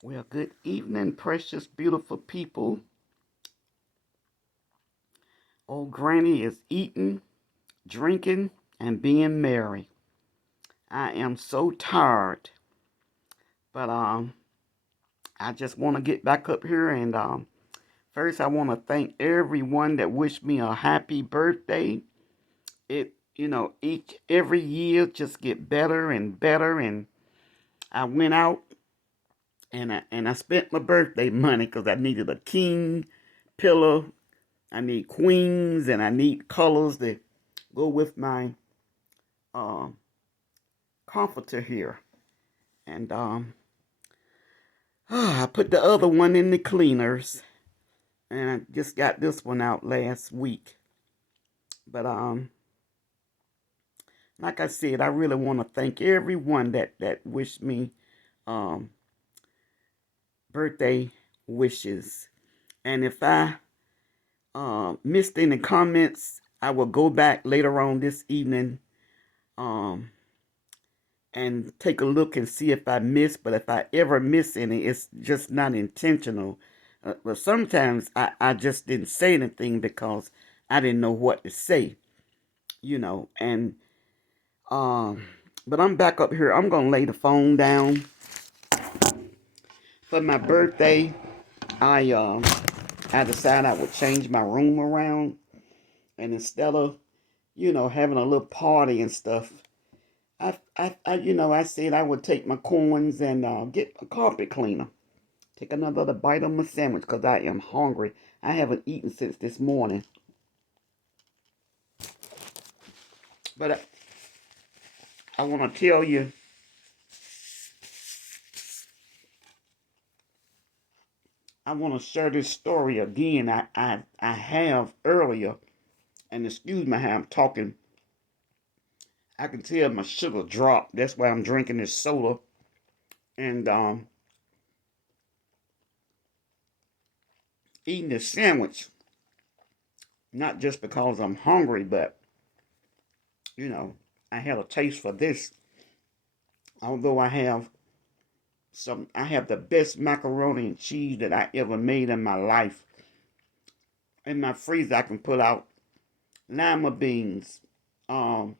Well, good evening, precious, beautiful people. Old Granny is eating, drinking, and being merry. I am so tired, but I just want to get back up here and first I want to thank everyone that wished me a happy birthday. Each every year just get better and better, and I went out and I spent my birthday money because I needed a king pillow. I need queens and I need colors that go with my uh, comforter here. And I put the other one in the cleaners, and I just got this one out last week. But like I said, I really want to thank everyone that wished me um birthday wishes. And if I missed any comments, I will go back later on this evening um and take a look and see if I miss. But if I ever miss any, it's just not intentional. But sometimes I just didn't say anything because I didn't know what to say, And um, but I'm back up here. I'm gonna lay the phone down for my birthday. I um I decided I would change my room around, and instead of having a little party and stuff, I said I would take my coins and get a carpet cleaner. Take another bite of my sandwich because I am hungry. I haven't eaten since this morning. But I want to tell you, I want to share this story again. I have earlier, and excuse me how I'm talking. I can tell my sugar dropped. That's why I'm drinking this soda and eating this sandwich. Not just because I'm hungry, but you know, I had a taste for this. Although I have the best macaroni and cheese that I ever made in my life. In my freezer, I can put out lima beans, um,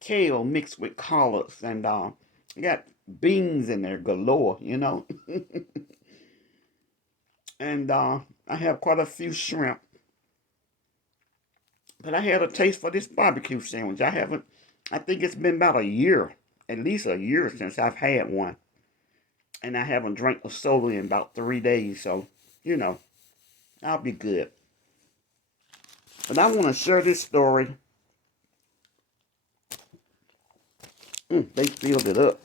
kale mixed with collards, and I got beans in there galore. And I have quite a few shrimp. But I had a taste for this barbecue sandwich. I think it's been about a year, at least a year since I've had one. And I haven't drank a soda in about 3 days, so, you know, I'll be good. But I want to share this story. They filled it up.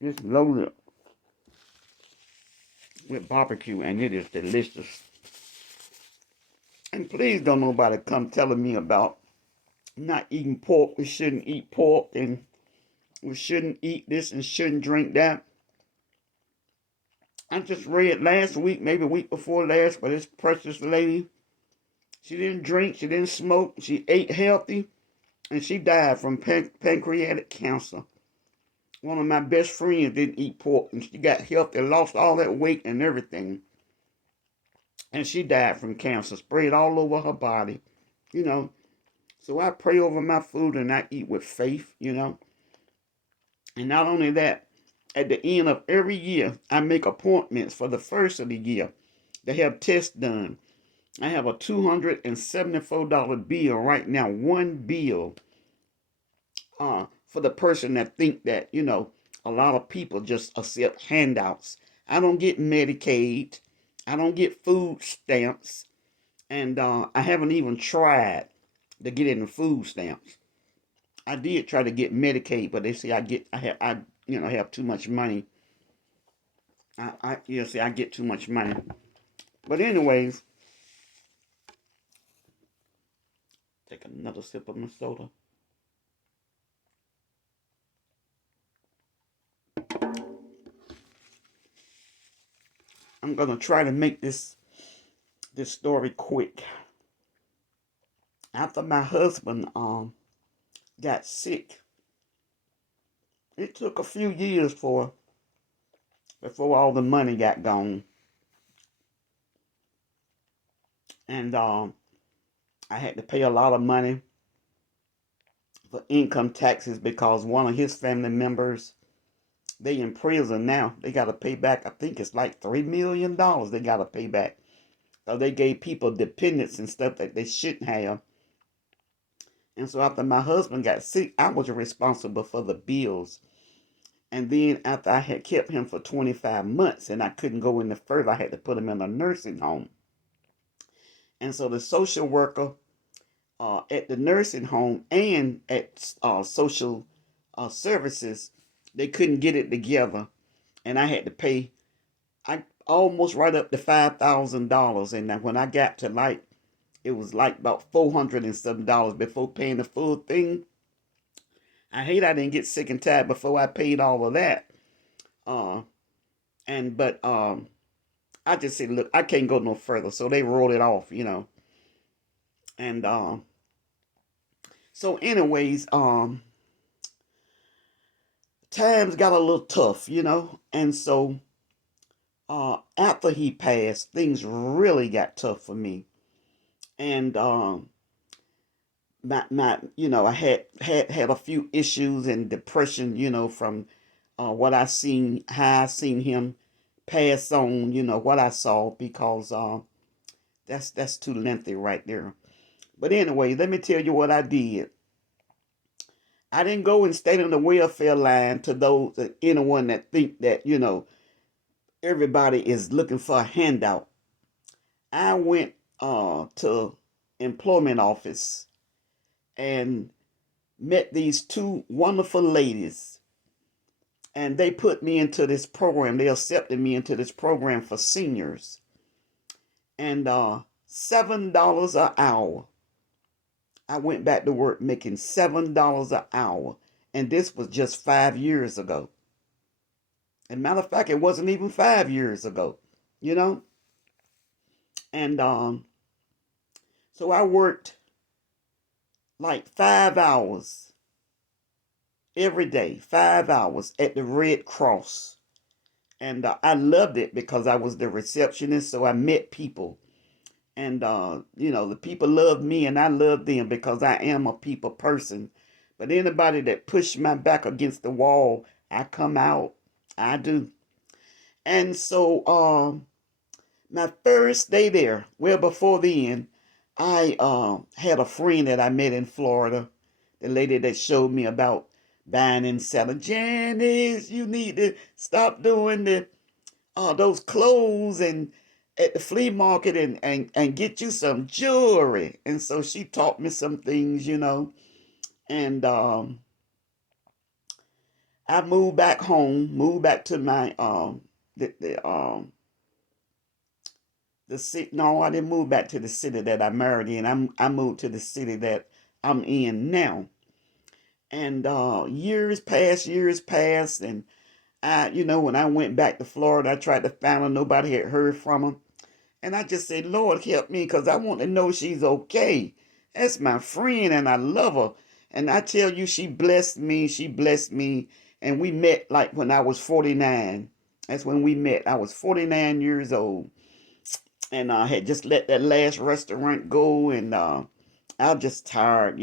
It's loaded with barbecue, and it is delicious. And please don't nobody come telling me about not eating pork. We shouldn't eat pork, and we shouldn't eat this and shouldn't drink that. I just read last week, maybe a week before last, for this precious lady. She didn't drink, she didn't smoke, she ate healthy, and she died from pancreatic cancer. One of my best friends didn't eat pork, and she got healthy, lost all that weight and everything. And she died from cancer, spread all over her body, you know. So I pray over my food and I eat with faith. And not only that, at the end of every year, I make appointments for the first of the year to have tests done. I have a $274 bill right now, one bill, for the person that think that, a lot of people just accept handouts. I don't get Medicaid. I don't get food stamps. And I haven't even tried to get in the food stamps. I did try to get Medicaid, but they say I have too much money. I get too much money. But anyways, take another sip of my soda. I'm gonna try to make this story quick. After my husband got sick, it took a few years for before all the money got gone. And I had to pay a lot of money for income taxes because one of his family members, they in prison now. They got to pay back, I think it's like $3 million they got to pay back. So they gave people dependents and stuff that they shouldn't have. And so after my husband got sick, I was responsible for the bills. And then after I had kept him for 25 months and I couldn't go any further, I had to put him in a nursing home. And so the social worker at the nursing home and at social services, they couldn't get it together. And I had to pay, I almost right up to $5,000. And when I got to like, it was like about $400 before paying the full thing. I hate I didn't get sick and tired before I paid all of that. Uh, but I just said, look, I can't go no further. So they rolled it off. And so anyways, times got a little tough. And so after he passed, things really got tough for me. And I had a few issues and depression, from what I seen, how I seen him pass on, what I saw, because that's too lengthy right there. But anyway, let me tell you what I did. I didn't go and stand on the welfare line to those anyone that think that everybody is looking for a handout. I went to employment office and met these two wonderful ladies, and they put me into this program. They accepted me into this program for seniors, and $7 an hour. I went back to work making $7 an hour, and this was just 5 years ago. And matter of fact, it wasn't even 5 years ago, you know. And so I worked like 5 hours every day, 5 hours at the Red Cross. And I loved it because I was the receptionist, so I met people. And, the people loved me and I loved them because I am a people person. But anybody that pushed my back against the wall, I come out. I do. And so my first day there, well, before then, I had a friend that I met in Florida, the lady that showed me about buying and selling. Janice, you need to stop doing those clothes and at the flea market and get you some jewelry. And so she taught me some things. And I moved back home, moved back to my the city. No, I didn't move back to the city that I married in. I moved to the city that I'm in now. And years passed, and when I went back to Florida, I tried to find her. Nobody had heard from her. And I just said, Lord, help me because I want to know she's okay. That's my friend and I love her. And I tell you, she blessed me. She blessed me. And we met like when I was 49. That's when we met. I was 49 years old. And I had just let that last restaurant go. And I was just tired.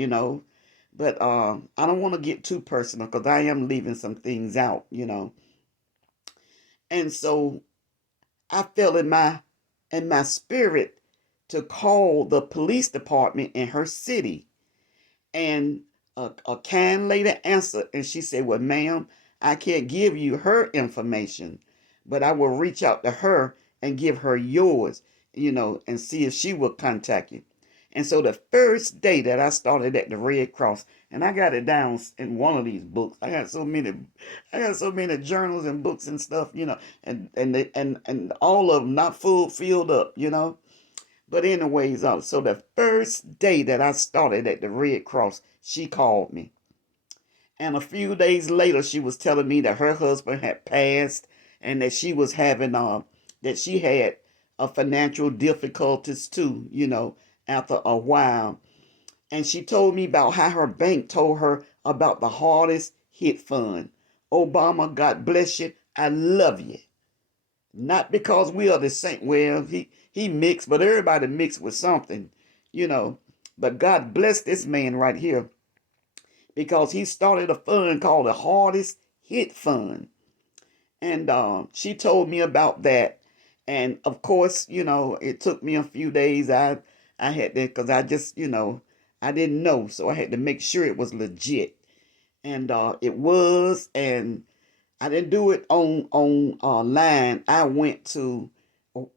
But I don't want to get too personal because I am leaving some things out. And so I felt in my spirit to call the police department in her city. And a kind lady answered, and she said, well, ma'am, I can't give you her information, but I will reach out to her and give her yours, and see if she will contact you. And so the first day that I started at the Red Cross, and I got it down in one of these books. I got so many journals and books and stuff, and all of them not filled up. But anyways, so the first day that I started at the Red Cross, she called me. And a few days later, she was telling me that her husband had passed and that she was having that she had financial difficulties too, after a while. And she told me about how her bank told her about the hardest hit fund. Obama, God bless you. I love you. Not because we are the same. Well, he mixed, but everybody mixed with something, you know. But God bless this man right here because he started a fund called the Hardest Hit Fund. And she told me about that. And of course, it took me a few days. I had to, because I just, I didn't know. So I had to make sure it was legit. And it was. And I didn't do it on line. I went to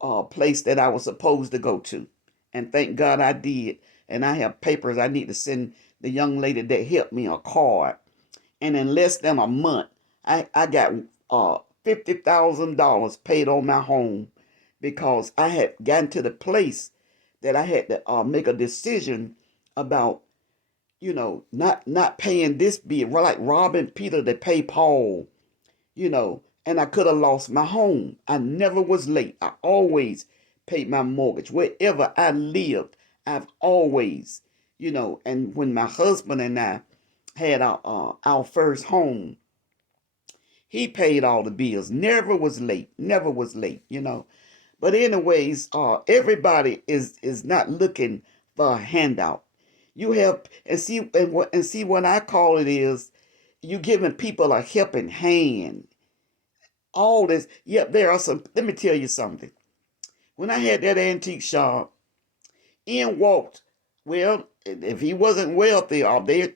a place that I was supposed to go to. And thank God I did. And I have papers I need to send the young lady that helped me a card. And in less than a month, I got $50,000 paid on my home because I had gotten to the place that I had to make a decision about, not paying this bill, like robbing Peter to pay Paul, and I could have lost my home. I never was late. I always paid my mortgage. Wherever I lived, I've always, and when my husband and I had our first home, he paid all the bills. Never was late. Never was late. But anyways, everybody is not looking for a handout. You have and see what I call it is you giving people a helping hand. All this, yep, there are some. Let me tell you something. When I had that antique shop, in walked, well, if he wasn't wealthy,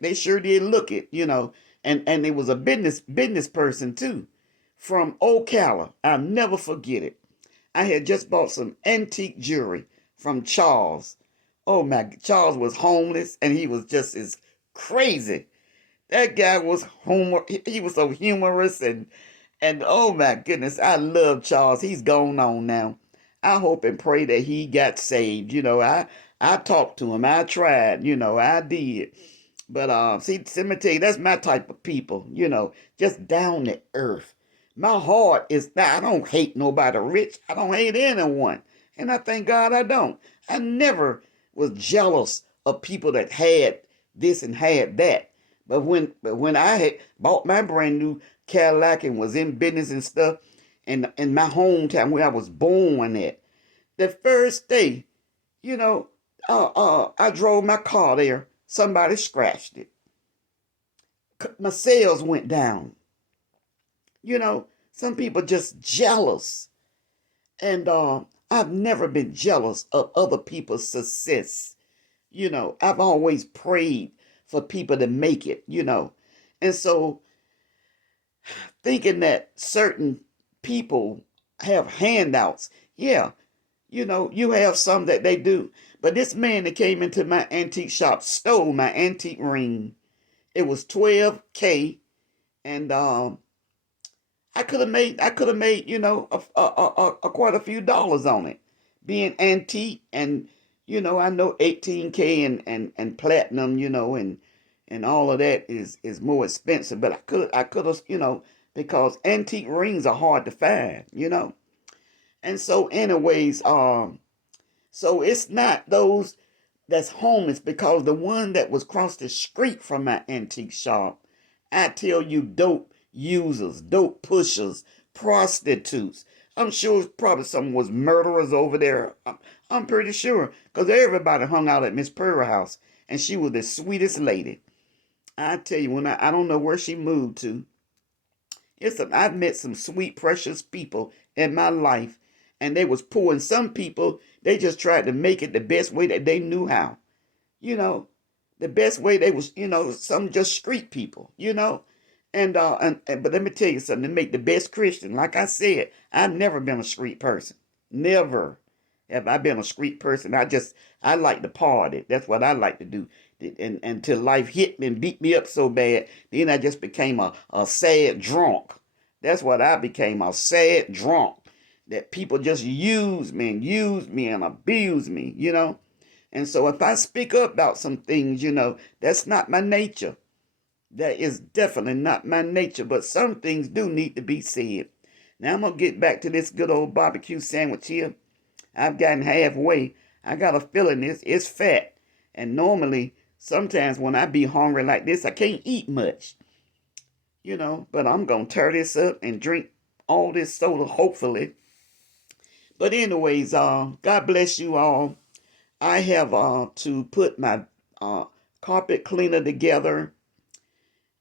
they sure did look it. And it was a business person too, from Ocala. I'll never forget it. I had just bought some antique jewelry from Charles. Oh my, Charles was homeless and he was just as crazy. That guy was he was so humorous and oh my goodness, I love Charles. He's gone on now. I hope and pray that he got saved. I talked to him. I tried. I did. But see, let me tell you, that's my type of people. Just down to earth. My heart is now. I don't hate nobody rich. I don't hate anyone, and I thank God I don't. I never was jealous of people that had this and had that. But when I had bought my brand new Cadillac and was in business and stuff, and in my hometown where I was born at, the first day, you know, I drove my car there. Somebody scratched it. My sales went down. Some people just jealous, and I've never been jealous of other people's success. I've always prayed for people to make it. And so thinking that certain people have handouts, yeah, you have some that they do. But this man that came into my antique shop stole my antique ring. It was 12K, and I could have made quite a few dollars on it, being antique, and I know 18K and platinum, and all of that is more expensive, but I could have, because antique rings are hard to find. And so anyways, so it's not those that's homeless, because the one that was across the street from my antique shop, I tell you, dope users, dope pushers, prostitutes. I'm sure probably some was murderers over there. I'm pretty sure, because everybody hung out at Miss Pearl house, and she was the sweetest lady. I tell you, when I don't know where she moved to. I've met some sweet, precious people in my life, and they was poor. And some people, they just tried to make it the best way that they knew how. You know, the best way they was, some just street people. And but let me tell you something, to make the best Christian, like I said, I've never been a street person. Never have I been a street person. I like to party. That's what I like to do. And until life hit me and beat me up so bad, then I just became a sad drunk. That's what I became, a sad drunk. That people just use me and abuse me. And so if I speak up about some things, that's not my nature. That is definitely not my nature, but some things do need to be said. Now I'm going to get back to this good old barbecue sandwich here. I've gotten halfway. I got a feeling it's fat. And normally, sometimes when I be hungry like this, I can't eat much. But I'm going to tear this up and drink all this soda, hopefully. But anyways, God bless you all. I have to put my carpet cleaner together,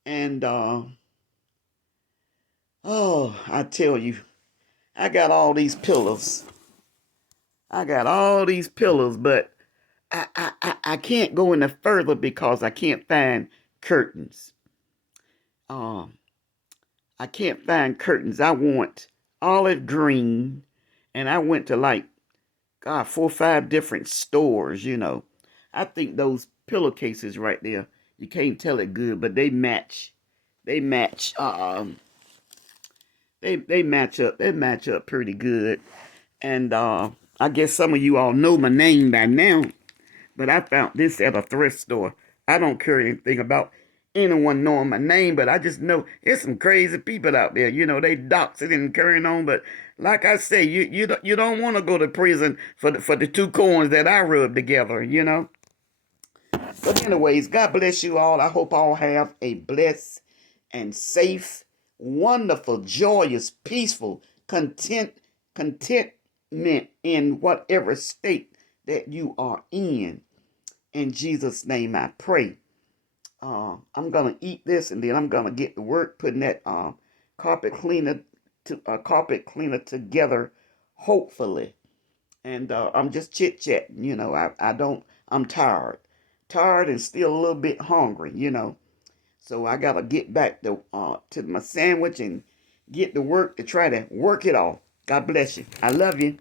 and oh, I tell you, I got all these pillows. I got all these pillows, but I can't go any further because I can't find curtains. Um, I can't find curtains. I want olive green, and I went to like God 4 or 5 different stores. I think those pillowcases right there, you can't tell it good, but they match. They match. They match up. They match up pretty good. And I guess some of you all know my name by now. But I found this at a thrift store. I don't care anything about anyone knowing my name, but I just know there's some crazy people out there. They doxing and carrying on. But like I say, you don't want to go to prison for the 2 coins that I rubbed together. But anyways, God bless you all. I hope all have a blessed and safe, wonderful, joyous, peaceful, contentment in whatever state that you are in. In Jesus' name I pray. I'm gonna eat this and then I'm gonna get to work putting that carpet cleaner together, hopefully. And I'm just chit chatting. I'm tired and still a little bit hungry. So I gotta get back to my sandwich and get to work to try to work it off. God bless you. I love you.